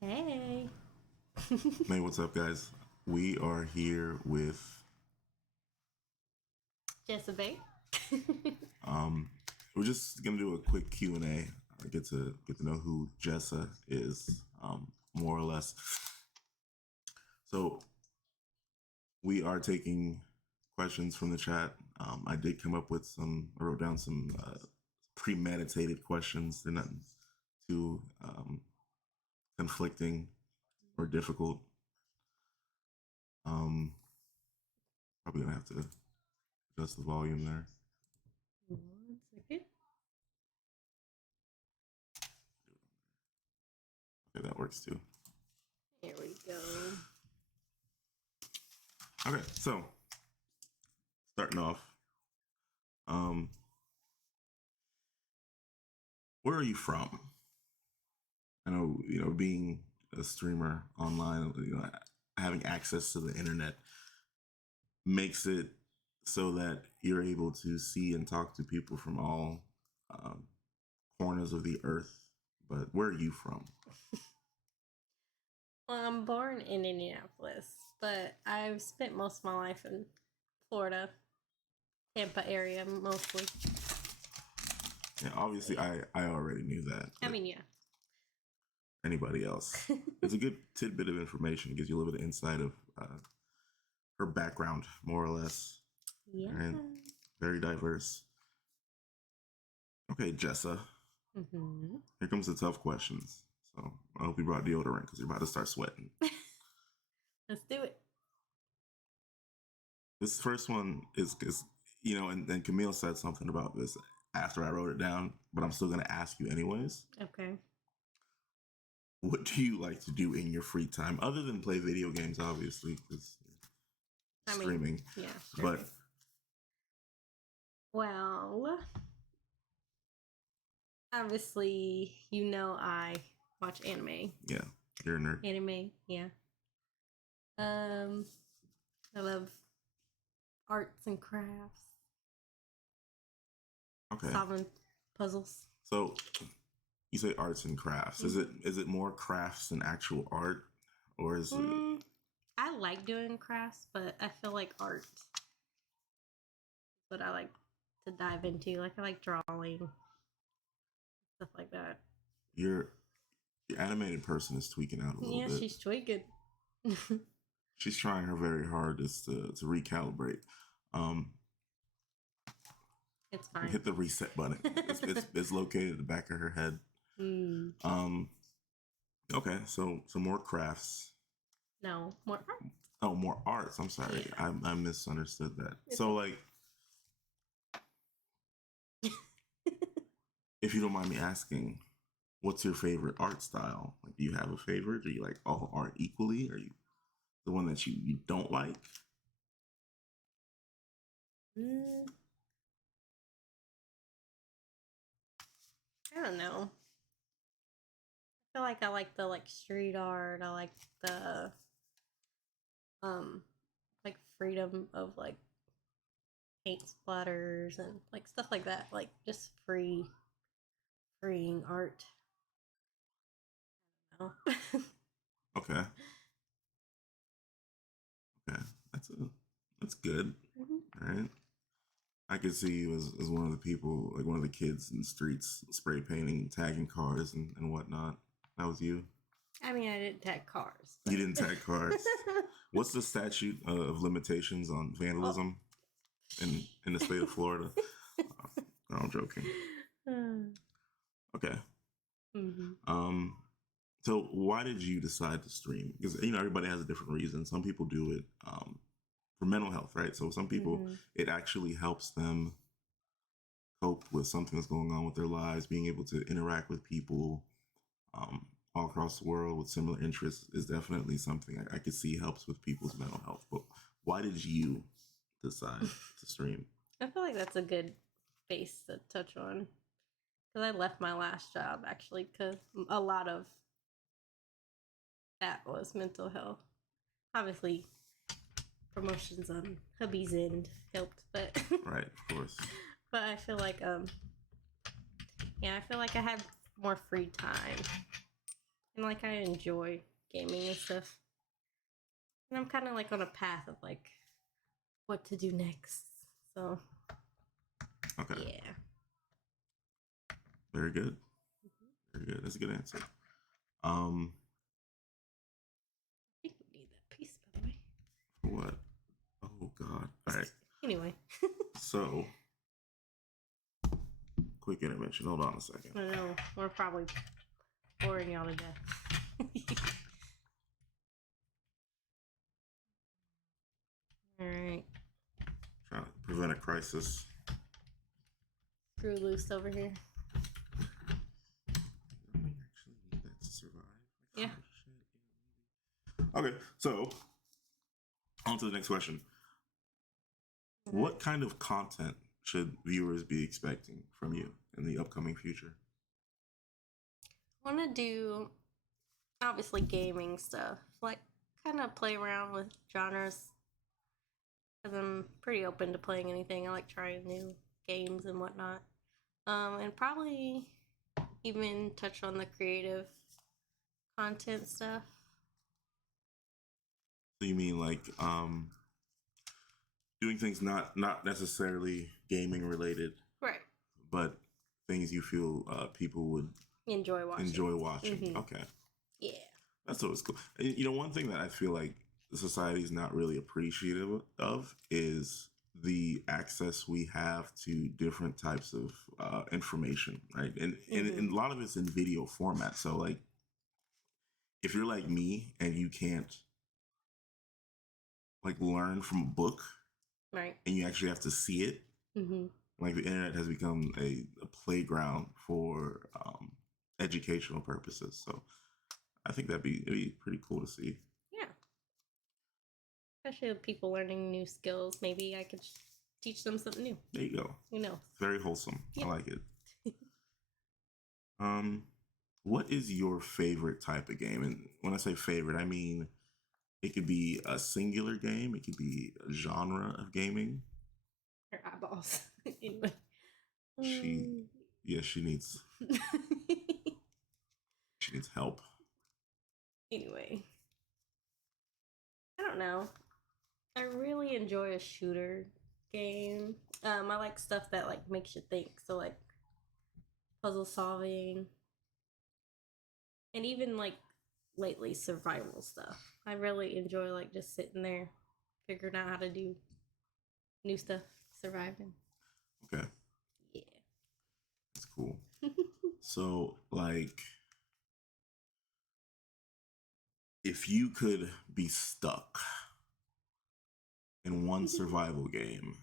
Hey. Hey, what's up, guys? We are here with Jessica. um, we're just gonna do a quick Q and A. Get to know who Jessa is, more or less. So we are taking questions from the chat. I did come up with some. I wrote down some premeditated questions. They're not too conflicting or difficult. Um, Probably gonna have to adjust the volume there. 1 second. Okay, that works too. Here we go. Okay, so starting off, um, where are you from? I know, being a streamer online, having access to the internet makes it so that you're able to see and talk to people from all um, corners of the earth. But where are you from? Well, I'm born in Indianapolis, but I've spent most of my life in Florida, Tampa area mostly. Yeah, obviously, I already knew that. I mean, yeah. Anybody else? It's a good tidbit of information. It gives you a little bit of insight of her background, more or less. Yeah. Right? Very diverse. Okay, Jessa. Mm-hmm. Here comes the tough questions. So I hope you brought deodorant because you're about to start sweating. Let's do it. This first one is and Camille said something about this after I wrote it down, but I'm still going to ask you anyways. Okay. What do you like to do in your free time other than play video games, obviously, because streaming? Yeah. But well, obviously, I watch anime. yeah, you're a nerd. Anime, yeah. I love arts and crafts. Okay. Solving puzzles. So you say arts and crafts. Mm-hmm. Is it more crafts than actual art, or is it? I like doing crafts, but I feel like art is what I like to dive into. Like I like drawing, stuff like that. Your animated person is tweaking out a little bit. Yeah, she's tweaking. She's trying her very hardest to recalibrate. Um, It's fine. Hit the reset button. It's located at the back of her head. Mm. Okay, so some more crafts. No, more art. Oh, more arts. I'm sorry, Yeah. I misunderstood that. So, like, if you don't mind me asking, what's your favorite art style? Like, do you have a favorite? Do you like all art equally? Are you the one that you don't like? Mm, I don't know. I feel like I like the street art. I like the um freedom of paint splatters and stuff like that. Like just freeing art. Oh. Okay, okay, that's good. Mm-hmm. All right. I could see you as one of the people, like one of the kids in the streets, spray painting, tagging cars and whatnot. That was you. I mean, I didn't tag cars. You didn't tag cars. What's the statute of limitations on vandalism in the state of Florida? No, I'm joking. Okay. Mm-hmm. So why did you decide to stream? Because everybody has a different reason. Some people do it for mental health, right? So some people it actually helps them cope with something that's going on with their lives, being able to interact with people um, all across the world with similar interests is definitely something I could see helps with people's mental health. But why did you decide to stream? I feel like that's a good base to touch on because I left my last job actually because a lot of that was mental health. Obviously, promotions on hubby's end helped, but Right, of course. but I feel like I feel like I had more free time. and like I enjoy gaming and stuff. And I'm kind of like on a path of like what to do next. So, Okay. yeah. Very good. Very good. That's a good answer. I think we need that piece, by the way. For what? Oh God. All right. Anyway. So, quick intervention. Hold on a second. I know we're probably boring y'all to death. All right. Trying to prevent a crisis. Screw loose over here. I might actually need that to survive. Yeah. Okay, so on to the next question. What kind of content should viewers be expecting from you in the upcoming future? I want to do obviously gaming stuff, like kind of play around with genres. Because I'm pretty open to playing anything. I like trying new games and whatnot. And probably even touch on the creative content stuff. So you mean like doing things not necessarily gaming related, Right. but things you feel people would Enjoy watching. Mm-hmm. Okay. Yeah. That's always cool. And, you know, one thing that I feel like society is not really appreciative of is the access we have to different types of information, right? And a lot of it's in video format. So, like, if you're like me and you can't like learn from a book, right, and you actually have to see it, like the internet has become a playground for educational purposes. So, I think it'd be pretty cool to see. Yeah. Especially with people learning new skills. Maybe I could teach them something new. There you go. You know. Very wholesome. Yeah. I like it. What is your favorite type of game? And when I say favorite, I mean it could be a singular game. It could be a genre of gaming. Her eyeballs. Anyway. She needs she needs help. Anyway. I don't know. I really enjoy a shooter game. I like stuff that like makes you think. So like puzzle solving. And even like lately survival stuff. I really enjoy like just sitting there figuring out how to do new stuff, surviving. Okay. Yeah. That's cool. So like if you could be stuck in one survival game,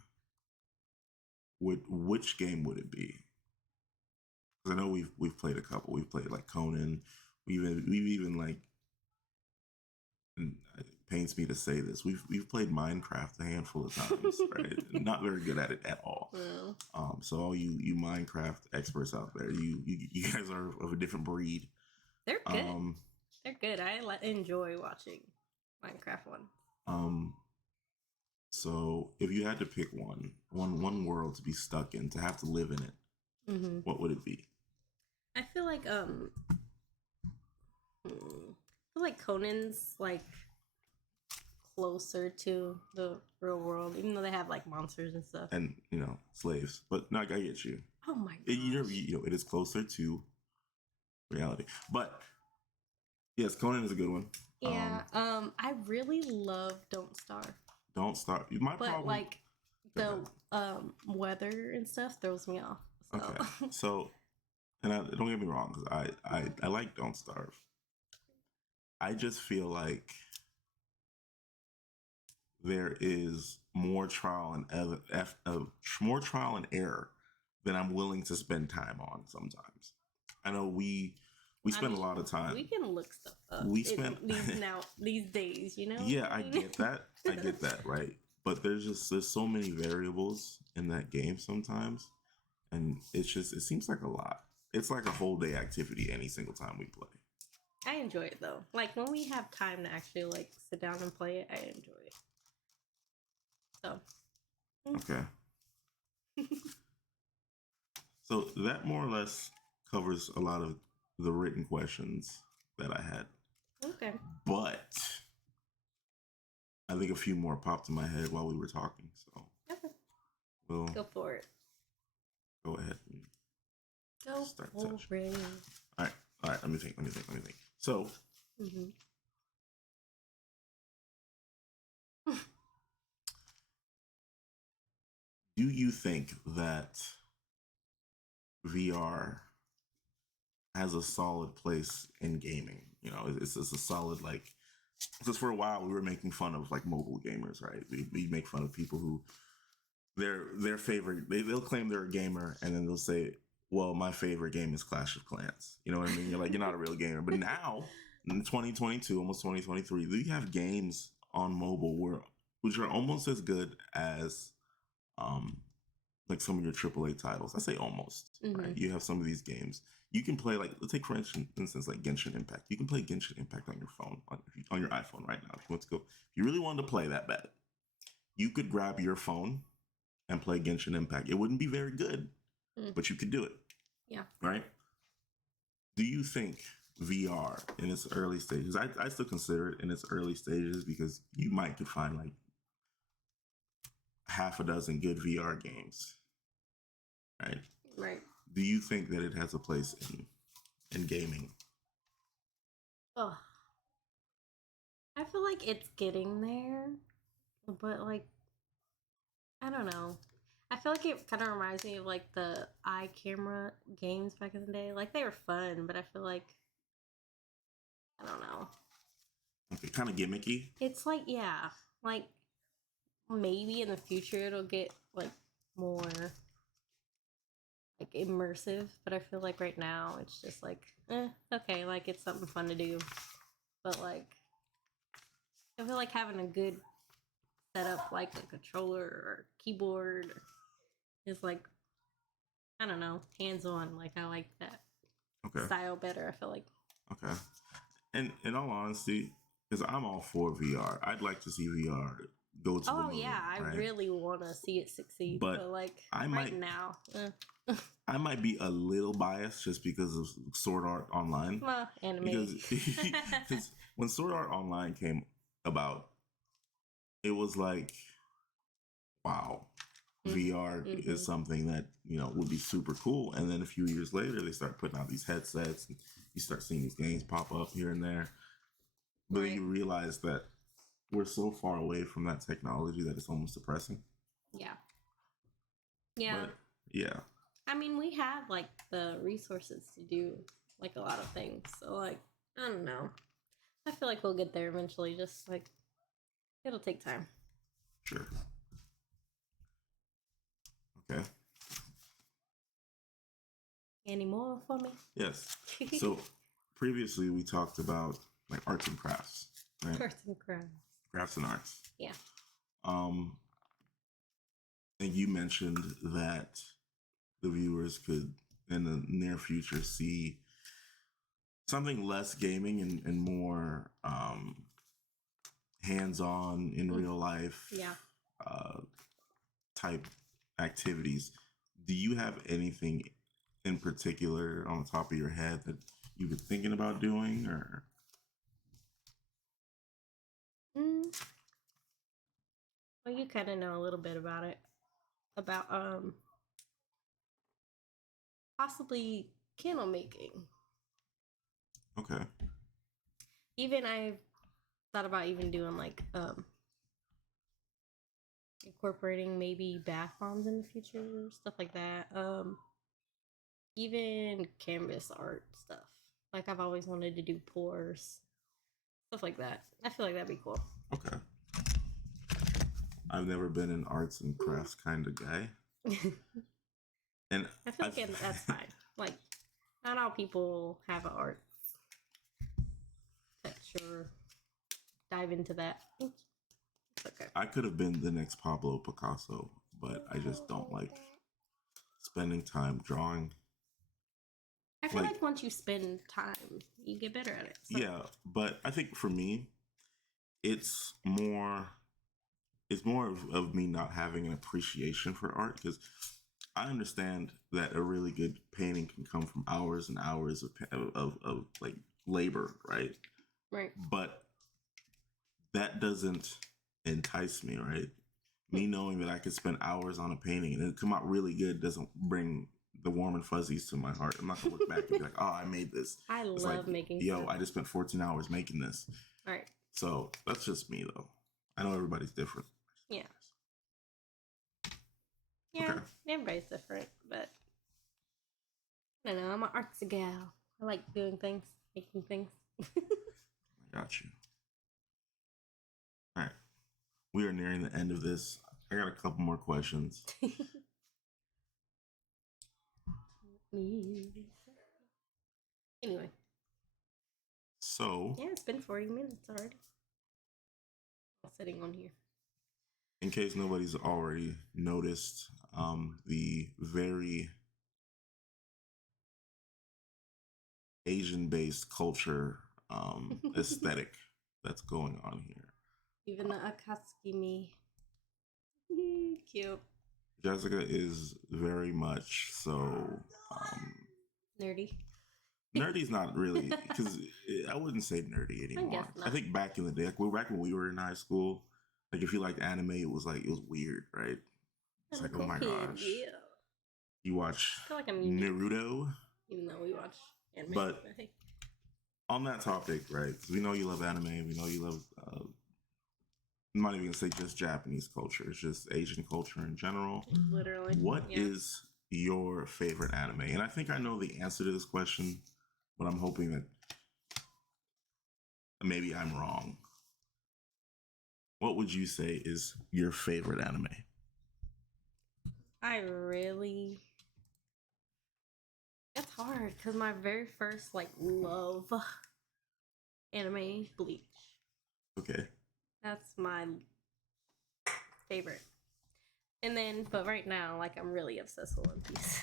which game would it be? Because I know we've played a couple. We've played like Conan. We've even like, and it pains me to say this, we've played Minecraft a handful of times, right? Not very good at it at all. No. So all you Minecraft experts out there, you guys are of a different breed. They're good. They're good. I enjoy watching Minecraft one. So if you had to pick one world to be stuck in, to have to live in it, what would it be? I feel like Conan's like closer to the real world, even though they have like monsters and stuff, and you know slaves. But no, I get you. Oh my god! It is closer to reality. But yes, Conan is a good one. Yeah. I really love Don't Starve. Don't Starve. My problem, like the weather and stuff throws me off. So. Okay. So, and don't get me wrong, because I like Don't Starve. I just feel like there is more trial and error than I'm willing to spend time on sometimes. I know we spend a lot of time. We can look stuff up. These days, you know. Yeah, I get that. I get that, right? But there's so many variables in that game sometimes, and it seems like a lot. It's like a whole day activity any single time we play. I enjoy it though. Like when we have time to actually like sit down and play it, I enjoy it. So. Okay. So that more or less covers a lot of the written questions that I had. Okay. But I think a few more popped in my head while we were talking. So Okay. we'll Go for it. go ahead and Go start for touching. it. All right. Let me think. So, Mm-hmm. do you think that VR has a solid place in gaming? You know, it's a solid like because for a while we were making fun of like mobile gamers, right? We make fun of people who their favorite they'll claim they're a gamer and then they'll say, well, my favorite game is Clash of Clans. You know what I mean? You're like, you're not a real gamer. But now in 2022, almost 2023, we have games on mobile which are almost as good as um like some of your AAA titles. I say almost, right? Mm-hmm. You have some of these games you can play. Like, let's take for instance, like Genshin Impact. You can play Genshin Impact on your phone, on your iPhone right now. If you want to go, if you really wanted to play that bad, you could grab your phone and play Genshin Impact. It wouldn't be very good, but you could do it. Yeah. Right? Do you think VR in its early stages? I still consider it in its early stages because you might could find like half a dozen good VR games, right? Right. Do you think that it has a place in gaming? Oh, I feel like it's getting there, but like I don't know. I feel like it kind of reminds me of like the eye camera games back in the day. Like they were fun, but I feel like I don't know. Okay, kind of gimmicky. It's like yeah, like maybe in the future it'll get like more like immersive, but I feel like right now it's just like okay, like it's something fun to do, but like I feel like having a good setup like a controller or keyboard is like I don't know, hands on. Like I like that Okay, style better. I feel like. okay. And in all honesty, because I'm all for VR, I'd like to see VR go to the Oh moon, yeah, I right? really want to see it succeed, but But like I right might now, I might be a little biased just because of Sword Art Online. well, anime. Because when Sword Art Online came about, it was like, wow, VR is something that, you know, would be super cool. And then a few years later, they start putting out these headsets and you start seeing these games pop up here and there. But then Right. you realize that we're so far away from that technology that it's almost depressing. Yeah. Yeah. But yeah. I mean, we have like the resources to do like a lot of things. So like, I don't know. I feel like we'll get there eventually. Just like it'll take time. Sure. Okay. Any more for me? Yes. So previously we talked about like arts and crafts, right? Arts and crafts. Crafts and arts. Yeah. Um, and you mentioned that the viewers could in the near future see something less gaming and more hands-on in real life Yeah. type activities. Do you have anything in particular on the top of your head that you've been thinking about doing or Well, you kind of know a little bit about it. About possibly candle making. okay. Even I've thought about even doing like incorporating maybe bath bombs in the future, stuff like that. Even canvas art stuff. Like I've always wanted to do pours, stuff like that. I feel like that'd be cool. Okay. I've never been an arts and crafts kind of guy. And I feel like that's fine. Like not all people have an art texture. Dive into that. Oops. It's okay. I could have been the next Pablo Picasso, but I just don't like spending time drawing. I feel like once you spend time, you get better at it. So. Yeah, but I think for me, it's more of me not having an appreciation for art because I understand that a really good painting can come from hours and hours of like labor, right? Right. But that doesn't entice me, right? Me knowing that I could spend hours on a painting and it come out really good doesn't bring the warm and fuzzies to my heart. I'm not gonna look back and be like, oh, I made this. I It's love like, making yo, stuff. I just spent 14 hours making this. Right. So that's just me though. I know everybody's different. Yeah. Yeah, Okay. everybody's different, but I don't know. I'm an artsy gal. I like doing things, making things. I got you. All right. We are nearing the end of this. I got a couple more questions. Anyway. So, yeah, it's been 40 minutes already. I'm sitting on here. In case nobody's already noticed, the very Asian-based culture aesthetic that's going on here. Even the Akatsuki me. Cute. Jessica is very much so nerdy. Nerdy's not really, because I wouldn't say nerdy anymore. I think back in the day, like back when we were in high school, like if you liked anime, it was weird, right? It's like, oh my gosh. Yeah. You watch I feel like I'm unique, Naruto. even though we watch anime. But on that topic, right? Because we know you love anime. We know you love, I'm not even going to say just Japanese culture. It's just Asian culture in general. Literally. What is your favorite anime? And I think I know the answer to this question, but I'm hoping that maybe I'm wrong. What would you say is your favorite anime? It's hard because my very first love anime, Bleach. Okay. That's my favorite. And then, but right now, I'm really obsessed with One Piece.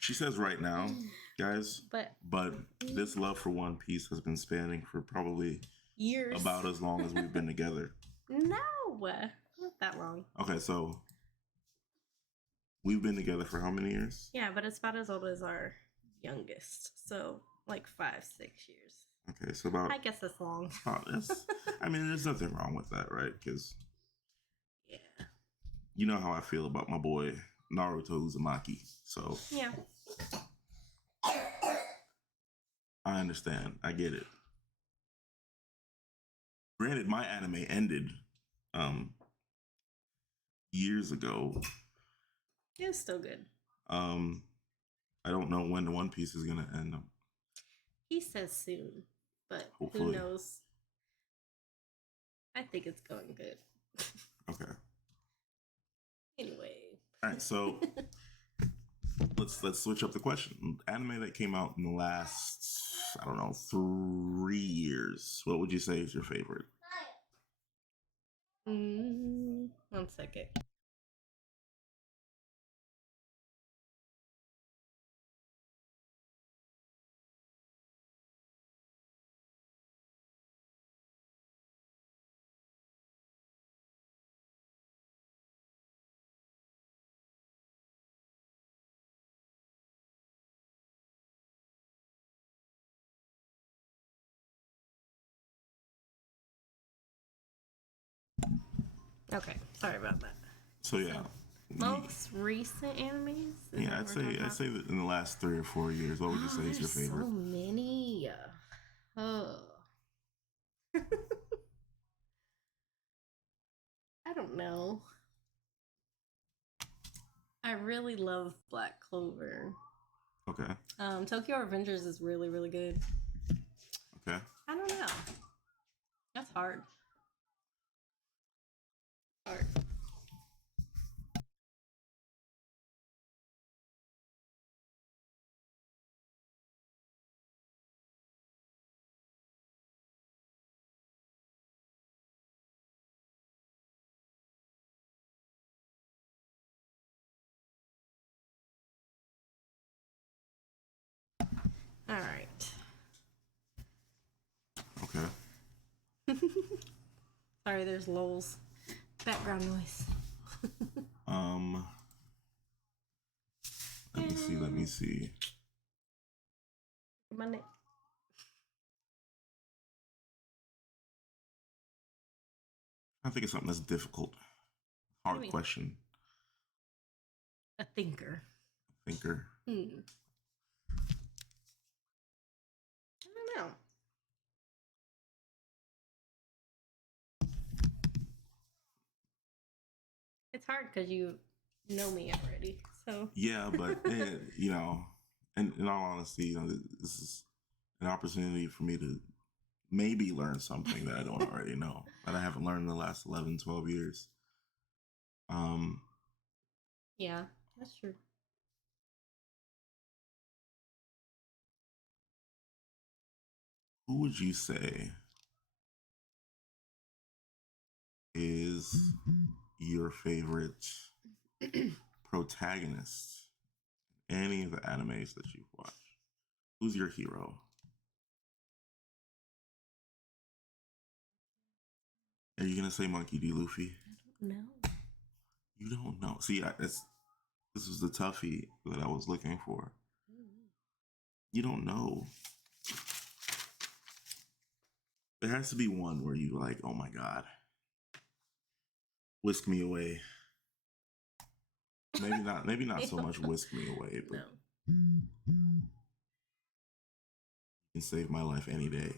She says right now, guys, but this love for One Piece has been spanning for probably years, about as long as we've been together. No, not that long. Okay, so we've been together for how many years? Yeah, but it's about as old as our youngest, so 5-6 years. Okay, so about, I guess that's long. I mean, there's nothing wrong with that, right? Because yeah, you know how I feel about my boy Naruto Uzumaki. So yeah, I understand. I get it. Granted, my anime ended years ago. it's still good. I don't know when the One Piece is gonna end. He says soon, but hopefully. Who knows? I think it's going good. Okay. Anyway. All right, so let's switch up the question. Anime that came out in the last, I don't know, 3 years. What would you say is your favorite? 1 second. Okay, sorry about that. So yeah. Most recent animes? Yeah, I'd say that in the last 3 or 4 years. What would you say is your favorite? So many. Oh. I don't know. I really love Black Clover. Okay. Tokyo Revengers is really, really good. Okay. I don't know. That's hard. Hard. All right. Okay. Sorry, there's lulls. Background noise. Let me see. My neck. I think it's something that's difficult. What do Hard you mean? question. A thinker. Thinker. I don't know. It's hard because you know me already. So Yeah, but you know, and in all honesty, you know, this is an opportunity for me to maybe learn something that I don't already know, that I haven't learned in the last 11, 12 years. Yeah, that's true. Who would you say is your favorite protagonist in any of the animes that you've watched? Who's your hero? Are you gonna say Monkey D. Luffy? I don't know. You don't know. See, this was the toughie that I was looking for. You don't know. There has to be one where you like, oh my god, whisk me away. Maybe not. Maybe not so much whisk me away, but No. can save my life any day.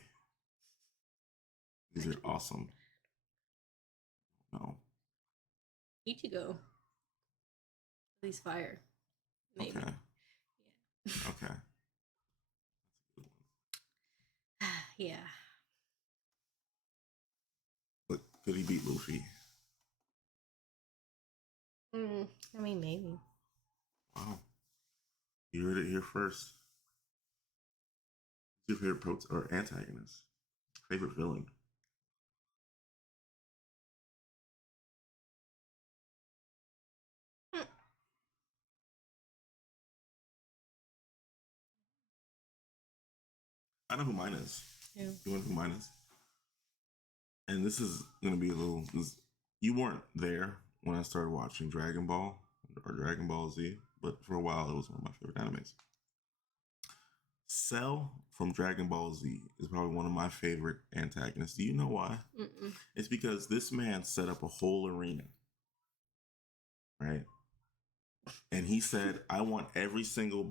These are awesome. No. Ichigo. Please fire. Maybe. Okay. Yeah. Okay. Yeah. But could he beat Luffy? I mean, maybe. Wow. You heard it here first. Who's your favorite or antagonist? Favorite villain? I know who mine is. Yeah. You know who mine is? And this is gonna be a little. You weren't there when I started watching Dragon Ball or Dragon Ball Z, but for a while it was one of my favorite animes. Cell from Dragon Ball Z is probably one of my favorite antagonists. Do you know why? Mm-mm. It's because this man set up a whole arena, right? And he said, "I want every single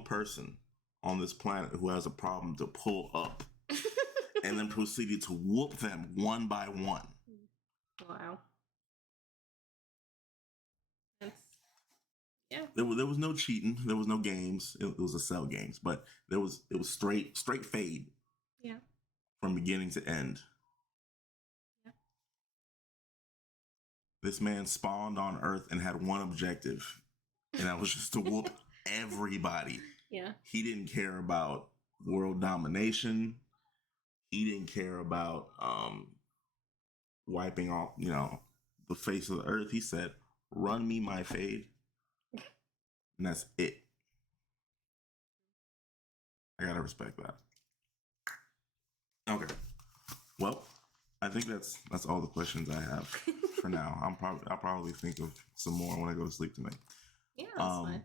person on this planet who has a problem to pull up," and then proceeded to whoop them one by one. Wow. That's yeah. There was no cheating. There was no games. It was a Cell games, but it was straight fade. Yeah. From beginning to end. Yeah. This man spawned on Earth and had one objective, and that was just to whoop everybody. Yeah. He didn't care about world domination. He didn't care about wiping off, the face of the earth. He said, "Run me my fade," and that's it. I gotta respect that. Okay. Well, I think that's all the questions I have for now. I'll probably think of some more when I go to sleep tonight. Yeah, that's fine.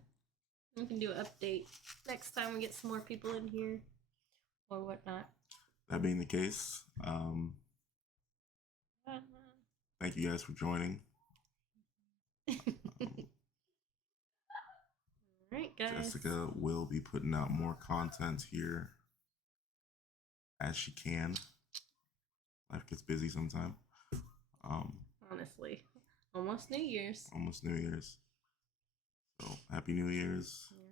We can do an update next time we get some more people in here or whatnot. That being the case, thank you guys for joining. All right, guys. Jessica will be putting out more content here as she can. Life gets busy sometime. Honestly, almost New Year's. So happy New Year's. Yeah.